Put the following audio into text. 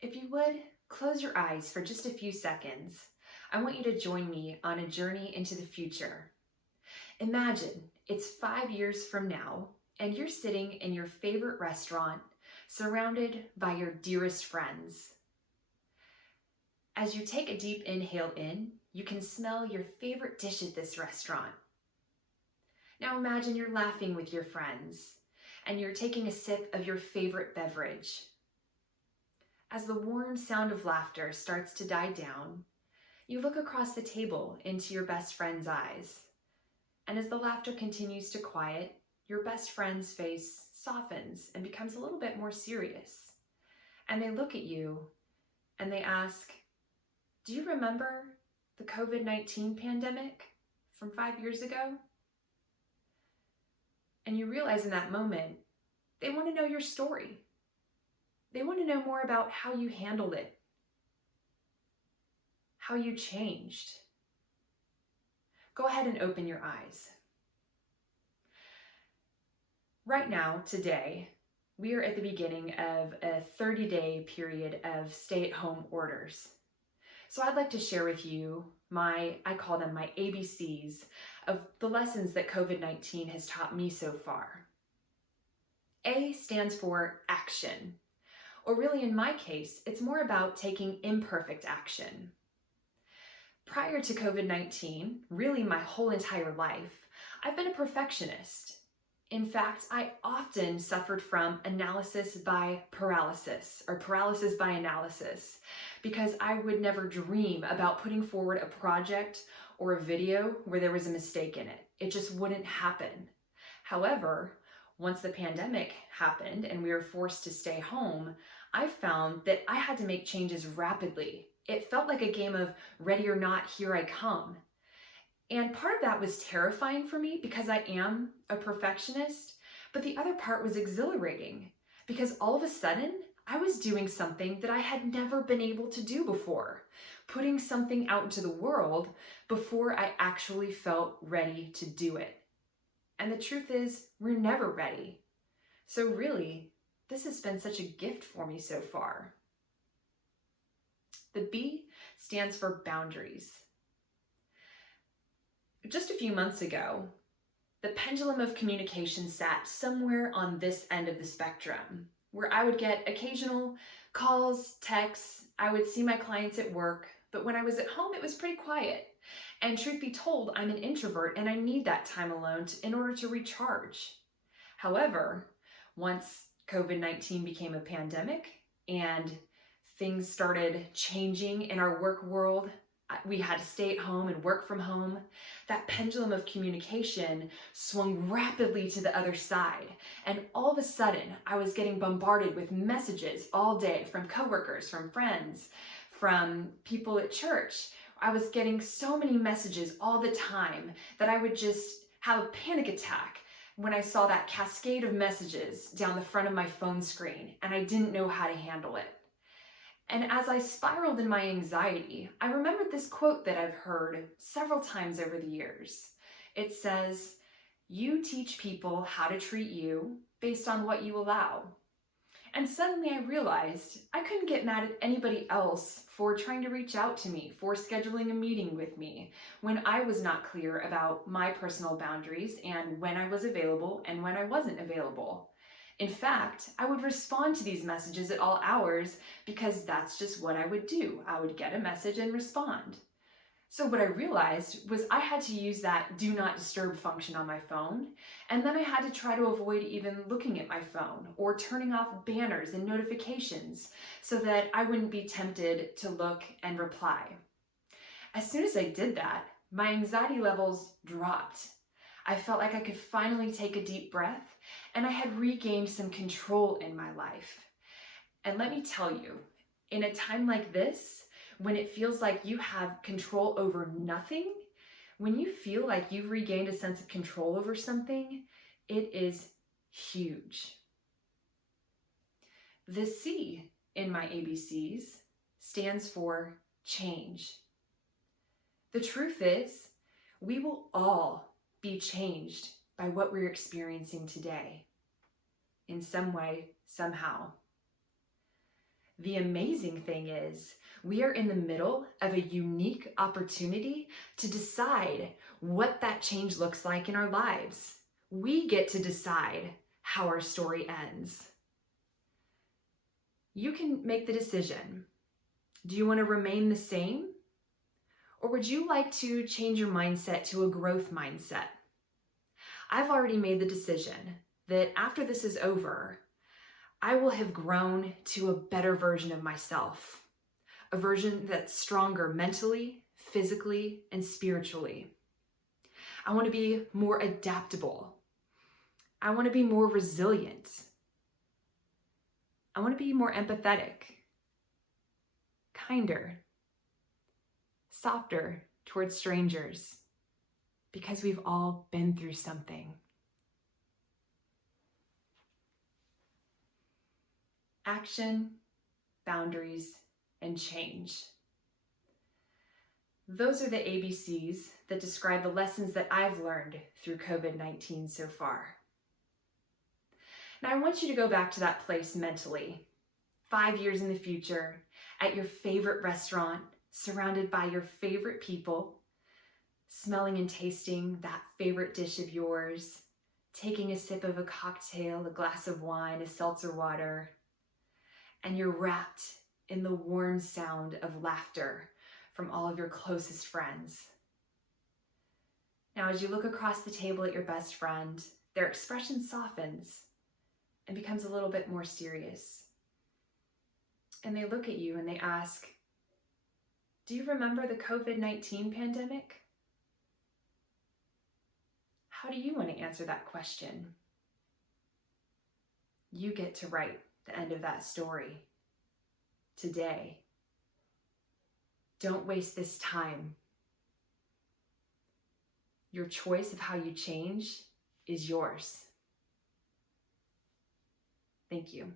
If you would, close your eyes for just a few seconds. I want you to join me on a journey into the future. Imagine it's 5 years from now, and you're sitting in your favorite restaurant, surrounded by your dearest friends. As you take a deep inhale in, you can smell your favorite dish at this restaurant. Now imagine you're laughing with your friends, and you're taking a sip of your favorite beverage. As the warm sound of laughter starts to die down, you look across the table into your best friend's eyes. And as the laughter continues to quiet, your best friend's face softens and becomes a little bit more serious. And they look at you and they ask, "Do you remember the COVID-19 pandemic from 5 years ago?" And you realize in that moment, they want to know your story. They want to know more about how you handled it, how you changed. Go ahead and open your eyes. Right now, today, we are at the beginning of a 30-day period of stay-at-home orders. So I'd like to share with you I call them my ABCs of the lessons that COVID-19 has taught me so far. A stands for action, or really in my case, it's more about taking imperfect action. Prior to COVID-19, really my whole entire life, I've been a perfectionist. In fact, I often suffered from analysis by paralysis, or paralysis by analysis, because I would never dream about putting forward a project or a video where there was a mistake in it. It just wouldn't happen. However, once the pandemic happened and we were forced to stay home, I found that I had to make changes rapidly. It felt like a game of ready or not, here I come. And part of that was terrifying for me because I am a perfectionist, but the other part was exhilarating because all of a sudden I was doing something that I had never been able to do before, putting something out into the world before I actually felt ready to do it. And the truth is, we're never ready. So really, this has been such a gift for me so far. The B stands for boundaries. Just a few months ago, the pendulum of communication sat somewhere on this end of the spectrum, where I would get occasional calls, texts, I would see my clients at work, but when I was at home, it was pretty quiet. And truth be told, I'm an introvert and I need that time alone in order to recharge. However, once COVID-19 became a pandemic and things started changing in our work world, we had to stay at home and work from home, that pendulum of communication swung rapidly to the other side. And all of a sudden, I was getting bombarded with messages all day from coworkers, from friends, from people at church. I was getting so many messages all the time that I would just have a panic attack when I saw that cascade of messages down the front of my phone screen, and I didn't know how to handle it. And as I spiraled in my anxiety, I remembered this quote that I've heard several times over the years. It says, "You teach people how to treat you based on what you allow." And suddenly I realized I couldn't get mad at anybody else for trying to reach out to me, for scheduling a meeting with me, when I was not clear about my personal boundaries and when I was available and when I wasn't available. In fact, I would respond to these messages at all hours because that's just what I would do. I would get a message and respond. So what I realized was I had to use that do not disturb function on my phone, and then I had to try to avoid even looking at my phone or turning off banners and notifications so that I wouldn't be tempted to look and reply. As soon as I did that, my anxiety levels dropped. I felt like I could finally take a deep breath, and I had regained some control in my life. And let me tell you, in a time like this, when it feels like you have control over nothing, when you feel like you've regained a sense of control over something, it is huge. The C in my ABCs stands for change. The truth is, we will all be changed by what we're experiencing today, in some way, somehow. The amazing thing is, we are in the middle of a unique opportunity to decide what that change looks like in our lives. We get to decide how our story ends. You can make the decision. Do you want to remain the same? Or would you like to change your mindset to a growth mindset? I've already made the decision that after this is over, I will have grown to a better version of myself, a version that's stronger mentally, physically, and spiritually. I want to be more adaptable. I want to be more resilient. I want to be more empathetic, kinder, softer towards strangers, because we've all been through something. Action, boundaries, and change. Those are the ABCs that describe the lessons that I've learned through COVID-19 so far. Now I want you to go back to that place mentally, 5 years in the future, at your favorite restaurant, surrounded by your favorite people, smelling and tasting that favorite dish of yours, taking a sip of a cocktail, a glass of wine, a seltzer water, and you're wrapped in the warm sound of laughter from all of your closest friends. Now, as you look across the table at your best friend, their expression softens and becomes a little bit more serious. And they look at you and they ask, "Do you remember the COVID-19 pandemic?" How do you want to answer that question? You get to write the end of that story today. Don't waste this time. Your choice of how you change is yours. Thank you.